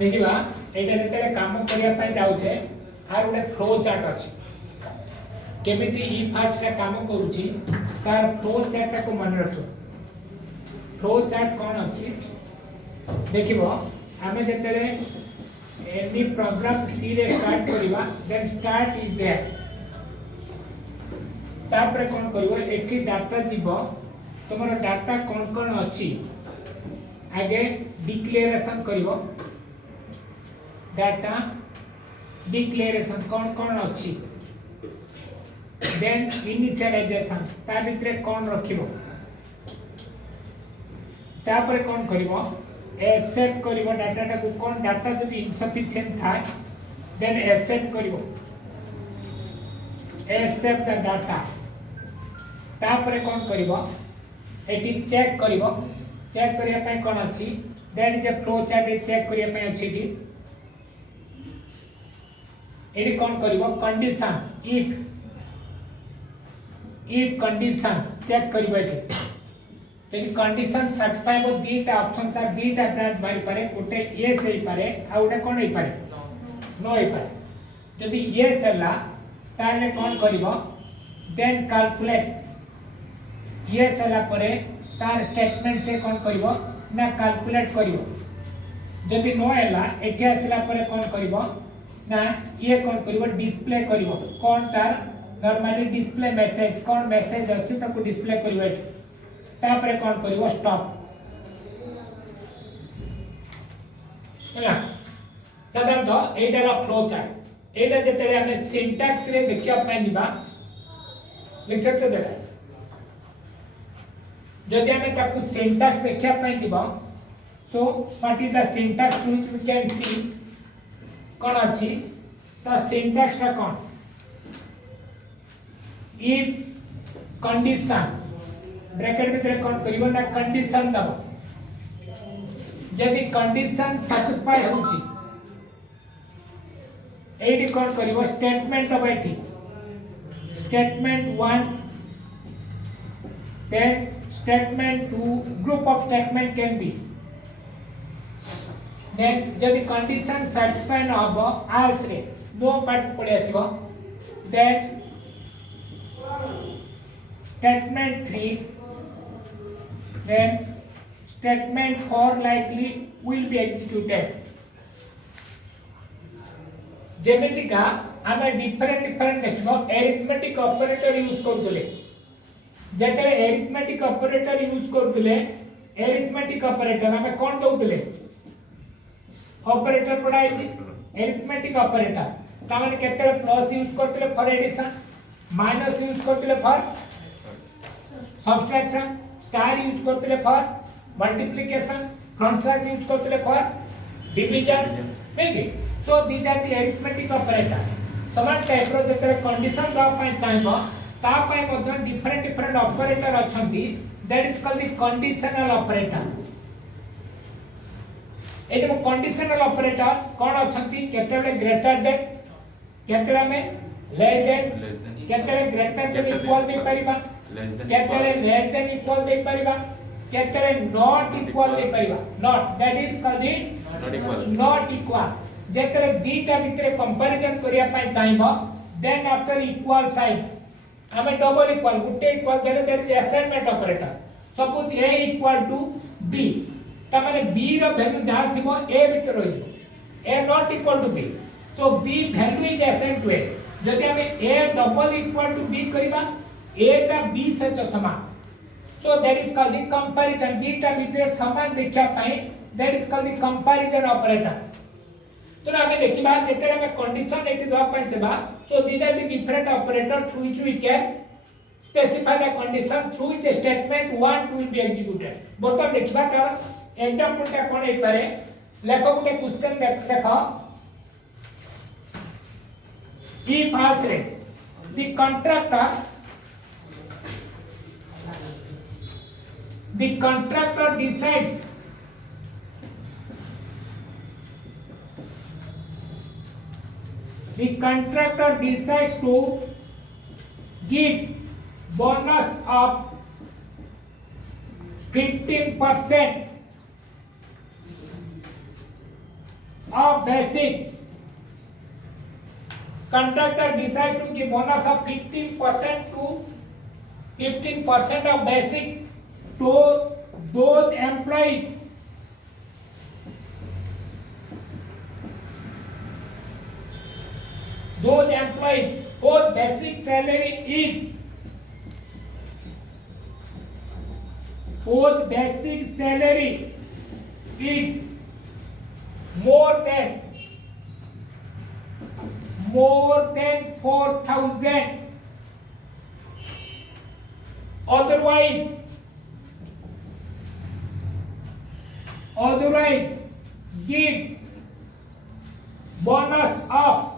देखिबा एटा जेतेले काम करिया पय जाउछे आर गोटे फ्लो चार्ट अछि केमिति ई फास्ट रे काम करूची तार फ्लो चार्ट को मन रखो फ्लो चार्ट कोन अछि देखिबो हमें जेतेले एनी प्रोग्राम सी रे स्टार्ट करिबा देन स्टार्ट इज देयर तापर कोन करिवो एठी डाटा जीवो तमरो डाटा कोन कोन अछि आगे डिक्लेरेशन करिवो डाटा डिक्लेरेशन कौन कौन अच्छी देन इनिशियलाइजेशन ता भितरे कौन रखिबो तापर कौन करिवो एक्सेप्ट करिवो डाटा को कौन डाटा जदि इनसफिशिएंट थाए देन एक्सेप्ट करिवो एक्सेप्ट द डाटा तापर कौन करिवो एटी चेक करिवो चेक करिया पय कोन अछि देन जे फ्लो चार्ट चेक करिया पय अछि डी एडी कौन करिवो कंडीशन इफ कंडीशन चेक करिवो एटी यदि कंडीशन सैटिस्फाई हो दीटा ऑप्शन था दीटा ब्रांच मारी पारे गोटे यस हेई पारे आ गोटे कोन हेई पारे नो हेई पारे यदि यस हला ताले कौन करिवो देन कैलकुलेट यस हला पारे तार स्टेटमेंट से कौन करिवो ना कैलकुलेट करिवो यदि नो हला एठी आसला पारे कौन करिवो ना ये कौन करिवो डिस्प्ले करिवो कौन तार नॉर्मली डिस्प्ले मैसेज कौन मैसेज अछि ताको डिस्प्ले करिवो तापर कौन करिवो स्टॉप हैला साधारणतः एटाला फ्लो चार्ट एटा जेतेले हमें सिंटैक्स रे देखिया पय जिबा लिख सकते देला जदि हमें ताको सिंटैक्स देखिया पय जिबा so what is the syntax which we can see कौन अच्छी ता सिंटैक्स का कौन इफ कंडीशन ब्रैकेट भीतर कौन करिवो ना कंडीशन दबो यदि कंडीशन सैटिस्फाई होची एडी कौन करिवो स्टेटमेंट दबो एठी statement 1 then statement 2 group of statement can be then जदि कंडीशन सैटिस्फाई न होबो आल्स रे नो पार्ट पळे आसीबो that statement 3 then statement 4 likely will be executed जेमिति का हमें डिफरेंट देखबो अरिथमेटिक ऑपरेटर यूज करतले जेतले अरिथमेटिक ऑपरेटर यूज करतले अरिथमेटिक ऑपरेटर हमें कोन दउतले ऑपरेटर पढ़ाई छी अरिथमेटिक ऑपरेटर ता माने केतले प्लस यूज करतले फॉर एडिशन माइनस यूज करतले फॉर सब्ट्रैक्शन स्टार यूज करतले for multiplication front slash use करतले फॉर डिवीजन ठीक so these are the arithmetic operator समान टाइप रो जेतले कंडीशन दवा पय चाहबो ता पय मध्य डिफरेंट ऑपरेटर अछंती that is called the conditional operator ए जो कंडीशनल ऑपरेटर कोन अछंती केतेबे ग्रेटर देन केतेबे में लेस देन केतेबे ग्रेटर देन इक्वल दे परिबा केतेबे लेस देन इक्वल दे परिबा केतेबे नॉट इक्वल दे परिबा not that is called not equal जेतरे दीटा भितरे कंपैरिजन करिया पय चाहबो देन आफ्टर इक्वल साइन हमें डबल इक्वल गुटे इक्वल देले that is assignment operator suppose a equal to b ता माने b रो वैल्यू जहां थिबो a भीतर रहि जो a not equal to b so b value is assigned to a जदि हमें a double equal to b करबा a ता b सहित समान so that is called the comparison दीटा भितरे समान देखिया पय that is called the comparison operator तो हमें देखिबा जेते हमें कंडीशन एटी दवा पय छबा so these are the different operator through which we can specify the condition through which a statement 1 2 will be executed बोलता देखिबा तार एग्जांपल का कोन हे पारे लेखो गुटे क्वेश्चन देखो if false the contractor decides to give bonus of 15% of basic, contractor decide to give bonus of 15% of basic to those employees whose basic salary is more than 4,000. Otherwise give bonus of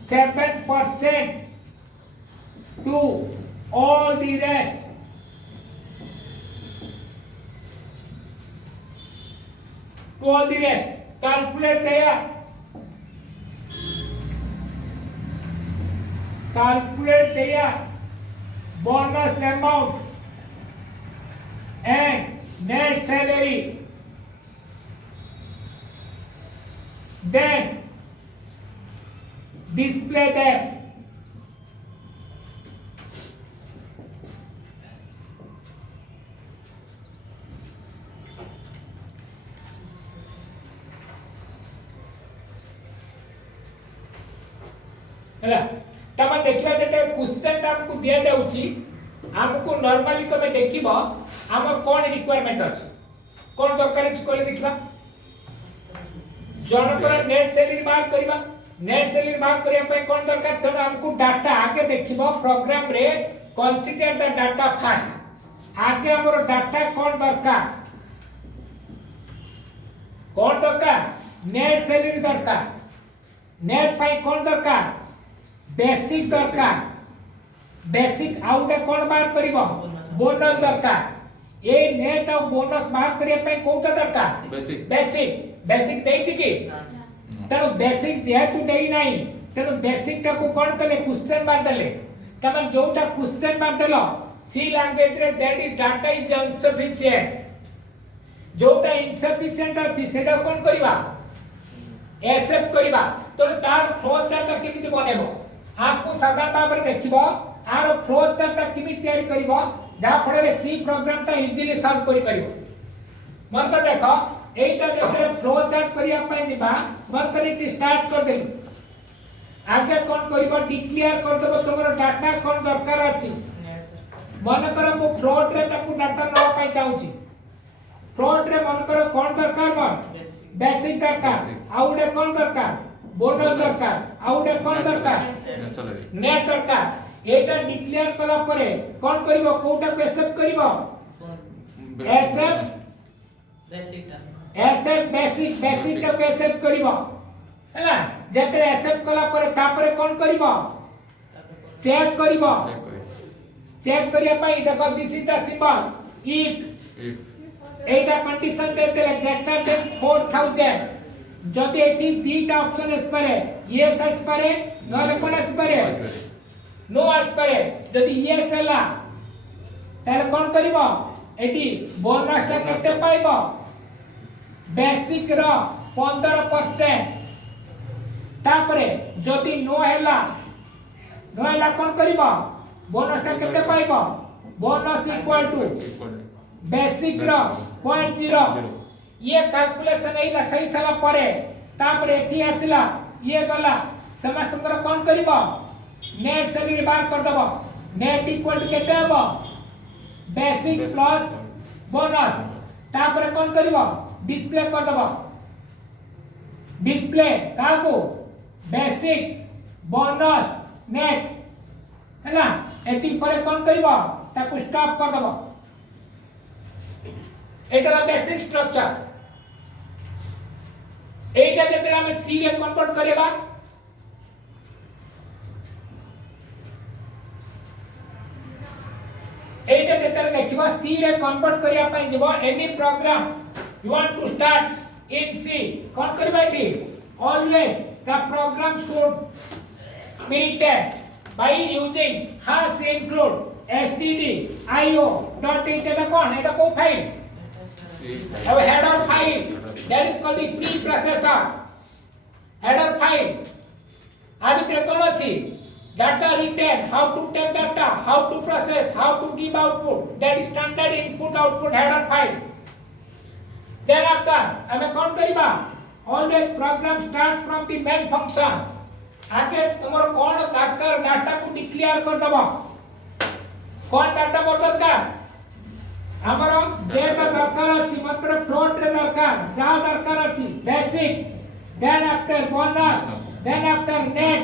7% to all the rest. Calculate their bonus amount and net salary. Then display them. ହେଲା तब देखिबा जेते question हमको दिया जाउची हमको normally तबे देखिबो हमर कोन रिक्वायरमेंट अछि कोन दरकार अछि कोले देखिबा जनकर नेट सैलरी मार्क करिबा नेट सैलरी मार्क करिया पे कोन दरकार त हमको डाटा आगे देखिबो प्रोग्राम रे कंसीडर द डाटा फर्स्ट आगे हमर डाटा कोन दरकार नेट सैलरी दरकार नेट पाई कोन दरकार बेसिक दरकार बेसिक आउट कोन बार करिवो बोनस दरकार ए नेट और बोनस बार करिया पे कोटा दरकार बेसिक देई छी कि तनो बेसिक जेहेतु देई नाही तनो बेसिक टा को कोन कले क्वेश्चन मार देले तमे जोटा क्वेश्चन मार देलो सी लैंग्वेज रे that is data is insufficient जोटा इनसफिशिएंट अछि सेटा कोन करिवा एक्सेप्ट करिवा तो तार फ्लो चार्ट केमिति बनेबो आपको साधारण भाव में देखिबो आर फ्लो चार्ट केमिति तैयारी करिवो जा फळे सी प्रोग्राम ता इजीली सॉल्व करि परिवो मन कर देखो एटा जैसे फ्लो चार्ट करिया पय जिबा मन करी स्टार्ट कर देलु आगे कोन करिवो डिक्लेयर कर देबो तमरो डाटा कोन दरकार अछि मन कर मो फ्लोट रे ताकू डाटा न पाई चाहूची फ्लोट रे मन कर कोन दरकार मोर बेसिक दरकार आउडे कोन दरकार बोनस दरकार आउडे कोन दरकार नेट दरकार एटा डिक्लेयर कला परे कोन करिवो कोटा पे एक्सेप्ट करिवो एक्सेप्ट बेसिक टा पे एक्सेप्ट करिवो हैला जेते एक्सेप्ट कला परे तापरे कोन करिवो चेक करिवो चेक करिया पई देखो this is the symbol if Etah condition देते ग्रेटर देन 4000 जदि एटी तीनटा ऑप्शन एस्पारे यस एस्पारे नले कोन एस्पारे नो एस्पारे जदि यस हला ताले कोन करिवो एटी बोनस टा केते पाइबो बेसिक रो 15% तापरे जदि नो हला कोन करिवो बोनस टा केते पाइबो बोनस इक्वल टू बेसिक रो 0.0 ये कैलकुलेशन एला सही सला परे तापरे एठी आसिला ये गला समस्त कर कोन करिवो नेट सैलरी बार कर दबो नेट इक्वल टू केते हबो बेसिक प्लस बोनस तापरे कोन करिवो डिस्प्ले कर दबो डिस्प्ले काको बेसिक बोनस नेट हैला एती परे कोन करिवो ताकू स्टॉप कर दबो एटा बेसिक स्ट्रक्चर एटा जेते हम सी रे कन्वर्ट करेबा एटा जेते देखिबा सी रे कन्वर्ट करिया पय जेबो any program you want to start in C कोन करबा एटी always the program should be written by using hash include stdio.h एटा कोन एटा को फाइल अब header file that is called the preprocessor. Header file आ भितर कोन अछि data written, how to take data, how to process, how to give output, that is standard input output header file. Then after हमें कौन करिबा always program starts from the main function. आगे तुमरो कोन दरकार data को डिक्लेयर कर दबो कोन data मोर दरकार हमरो डेटा दरकार अछि मात्र फ्लोट रे दरकार जा दरकार अछि basic then after bonus then after net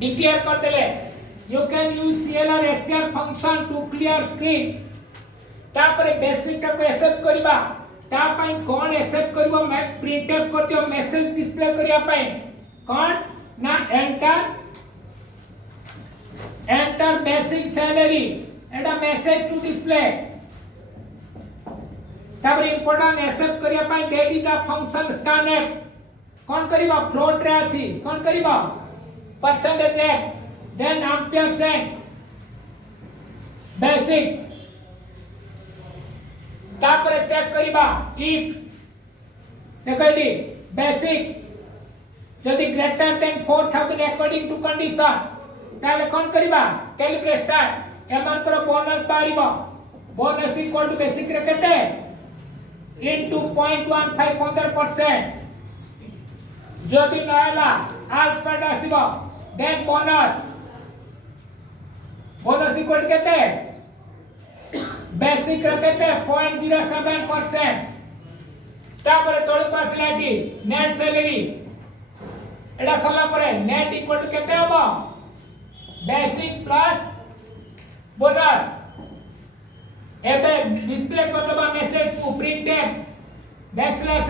declare कर देले you can use clr str function to clear screen तापरे बेसिक टा को एक्सेप्ट करबा ता पई कोन एक्सेप्ट करबो मैं प्रिंटफ करतियो मेसेज डिस्प्ले करिया पई कोन ना enter basic salary एटा मेसेज टू डिस्प्ले तापर इंपोर्टेंट एक्सेप्ट करिया पई that is the function scanf कोन करिबा फ्लोट रे अछि कोन करिबा परसेंटेज देन ampersand बेसिक तापर चेक करिबा if देखैडी बेसिक यदि greater than 4000 according to condition ताले कोन करिबा कैलिब्रेट स्टार्ट एमन करो बोनस बारिबा बोनस इक्वल टू बेसिक रे केते into 0.15% जदि नहला आल्स पर आसीबा देन बोनस इक्वल टू केते बेसिक रे केते 0.07% तापर तोळ पासलाटी नेट सैलरी एटा सला परे नेट इक्वल टू केते हबो बेसिक प्लस बोनस एबे डिस्प्ले कर दबा मेसेज को प्रिंटफ बैकस्लैश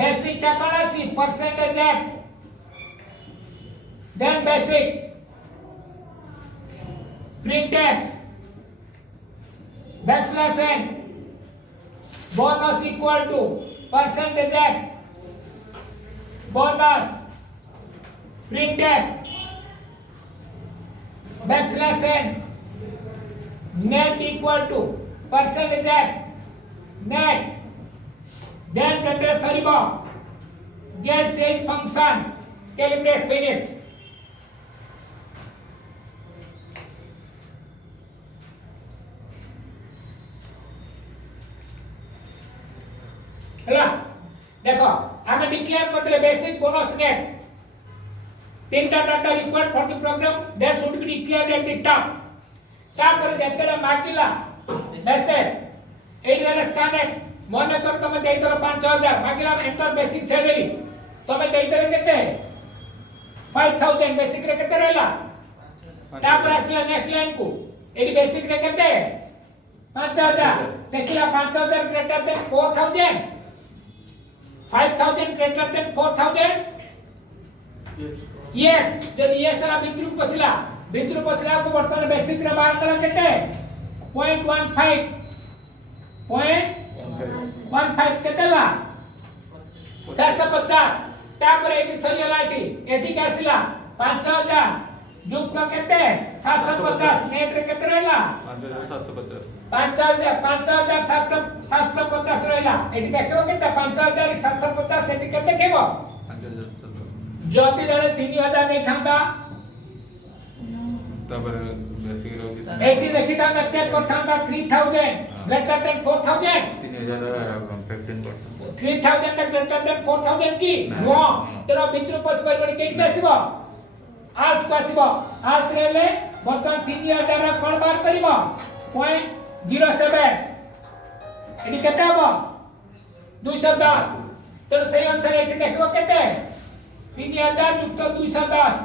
बेसिक टा कोन अछि percentage then basic printf backslash bonus equal to percentage bonus printf backslash n net equal to percentage net then control sariba get sage function calibrate finish हला देखो हमें declare करते basic bonus net तीनटा data required for the program that should be declared at the top तापर जेतेला मागिला message एडी देले स्कैनर मने कर तमे देई दरो 5000 मागिला एंटर बेसिक सैलरी तमे देई दरे केते 5000 बेसिक रे केते रहला तापर आसीला नेक्स्ट लाइन को एडी बेसिक रे केते 5000 देखिला 5000 greater than 4000 5000 greater than 4000 yes जदि yes ला भितरु पसिला को वर्तमान बेसिक रे बाहर करा केते 0.15 केते ला 450 तापर एटी सरियला एटी कासिला 5000 युक्त केते 750 नेट रे केते रहला 5750 रहला एटी देखो केते 5750 एटी केते केबो जति जने 3000 नै थांदा तबर बेसिक रोगी एटी देखि थांदा चेक कर थांदा 3000 ग्रेटर देन 4000 3000 3000 ग्रेटर देन 4000 की नो तेरा भितर पस परिबण केटी आसीबो आल्स पासिबो आल्स रेले वर्तमान 3000 रा कोन बार करिबो 0.07 एटी केते हबो 210 तो सही आंसर एटी देखबो केते 3000 युक्त 210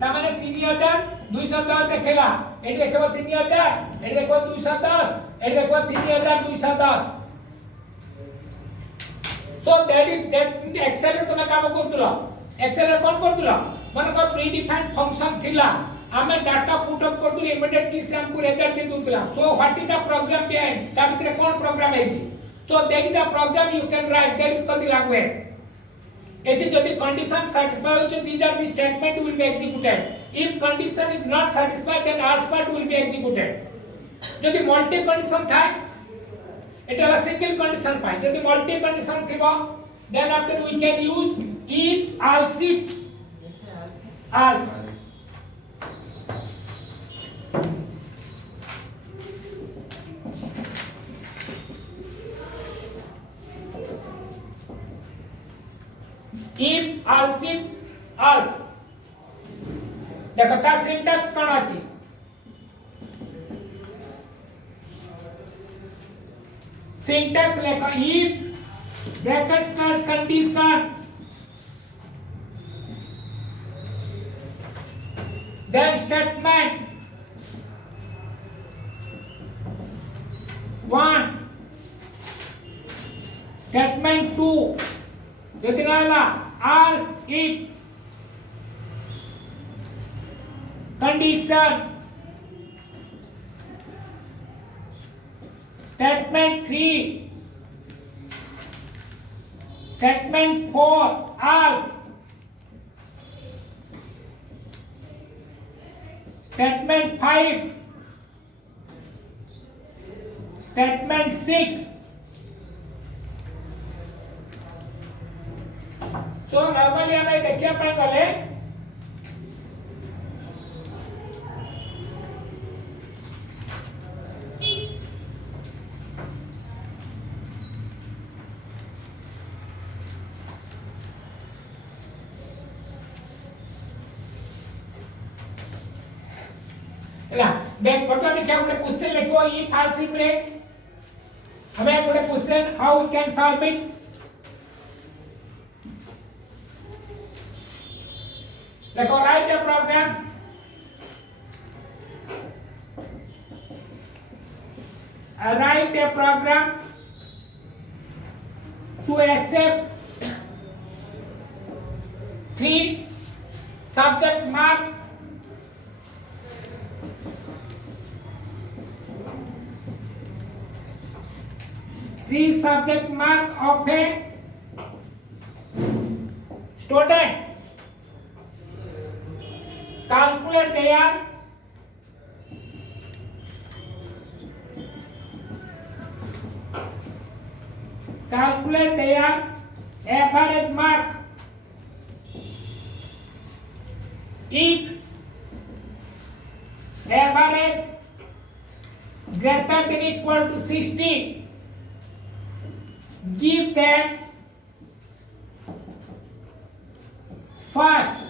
ता माने 3210 देखला एटी देखबो 3000 एटी देखबो 210 एटी देखबो 3210 सो दैट इज एक्सेल रे तुम काम करतुलो एक्सेल रे कोन करतुलो मन को प्री डिफाइंड फंक्शन थिला आमे डाटा पुट अप करतुली इमीडिएटली से हमको रिजल्ट दे दुतला so what is the program behind ता भितर कोन प्रोग्राम हेछि so that is the program you can write that is called the language it is जदि कंडीशन सैटिस्फाई हो these are the statement will be executed if condition is not satisfied then else part will be executed जदि multi condition था it is a single condition पाए यदि multi condition थिबो then after we can use if else else if else देखो ता syntax कोन अछि syntax लेखो if bracket plus condition then statement 1 statement 2 यदि नाला else if condition statement 3 statement 4 else statement 5 statement 6 so normally हमें देखिए पाए गले ହେଲା देख फोटो देखिए गोटे क्वेश्चन लिखो ई फाल्स रे हमें गोटे question how we can solve it देखो write a program write a program to accept 3 subject mark of a student calculate their average mark if average greater than equal to 60 give them first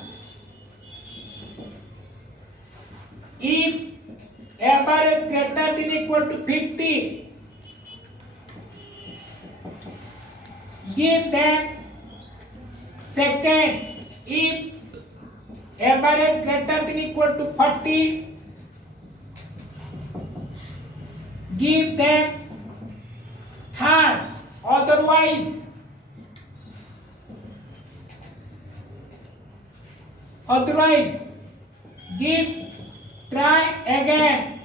if average greater than equal to 50 give them second if average greater than equal to 40 give them third otherwise give try again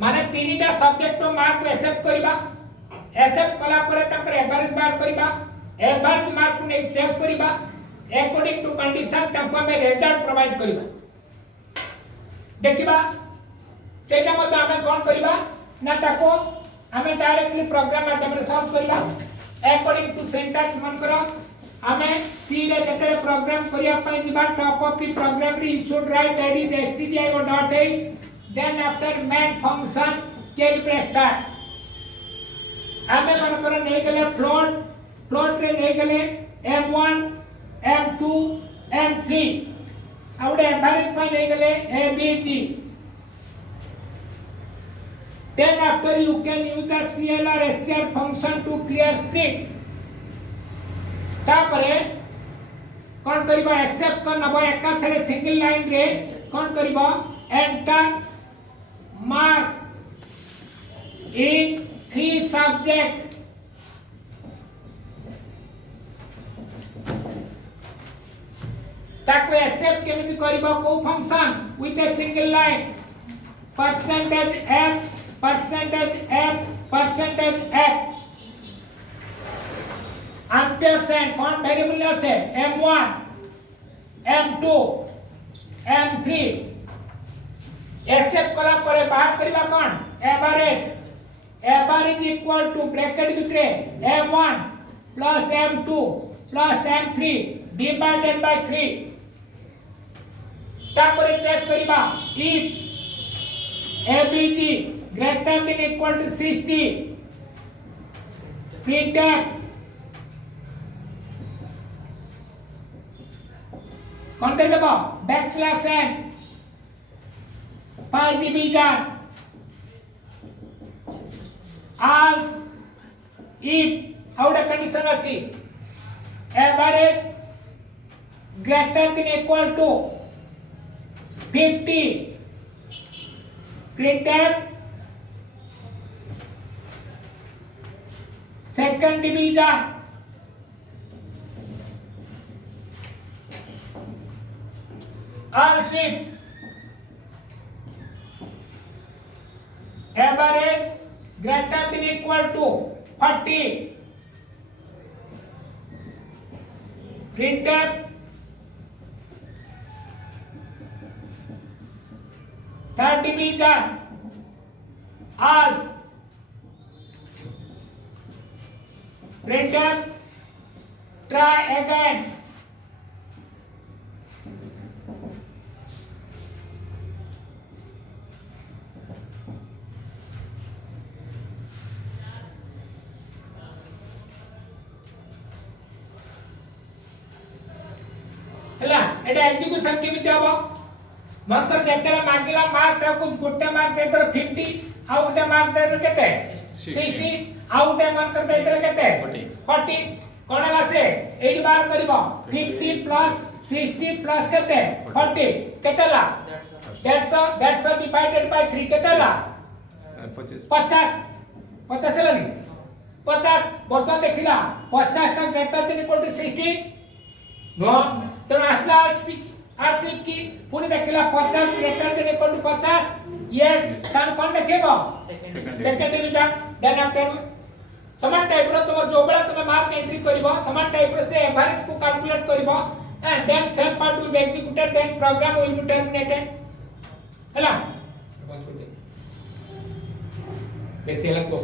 माने तीनटा subject mark को accept करिबा accept कला परे तकर average mark करिबा average mark को check करिबा अकॉर्डिंग टू कंडीशन तब हमें रिजल्ट प्रोवाइड करिबा देखिबा सेटा मत हमें कोन करिबा ना ताको हमें डायरेक्टली प्रोग्राम माध्यम रे सॉल्व करिबा अकॉर्डिंग टू सिंटैक्स मन करो हमें सी रे केते प्रोग्राम करिया पई जिबा टॉप ऑफ द प्रोग्राम रे you should write that is stdio.h then after main function calculate start हमें मन करो नहीं गले फ्लोट रे नहीं गले m1 m2 m3 आवडे एवरेज पाई नहीं गले abc then after you can use the cl or scr function to clear script तापरे कोन करिबो एक्सेप्ट कर नबो एकाथरे सिंगल लाइन रे कोन करिबो एंटर mark in 3 subject ताको एक्सेप्ट केमिति करिबो को function with a single line percentage f percentage f ampersand কোন ভ্যারিয়েবল আছে m1 m2 m3 एक्सेप्ट कला परे बाहर करिबा कोन एवरेज इक्वल टू ब्रैकेट भितरे m1 plus m2 plus m3 divided by 3 तापरे चेक करिबा if abg greater than equal to 60 printf कौन देबो backslash n by division else if out condition अछि average greater than equal to 50 printf second division else if average greater than equal to 40 printf third division else printf try again हला एटा execution केमिति हबो मात्र जेतेला मागिला mark ठाकु गोटे mark देतर 50 आ गोटे mark देतर केते 60 आ गोटे mark देतर केते 40 कोन आसे एडी बार करबो 50 प्लस 60 प्लस केते 40 केतेला 150 डिवाइडेड बाय 3 केतेला 50 50 हेलानी 50 बर्तन देखिला 50 टा greater than equal to 60 no तो असला आरसीप की पुनी देखिला 50 greater than equal to 50 yes तान कोन देखेबो सेकंड डिवीजन देन आफ्टर समान टाइप रो तुम जो बेला तुम मार्क एंट्री करबो समान टाइप रो से एवरेज को कैलकुलेट करबो and then same part will be executed then program will be terminated हला बेसी हला को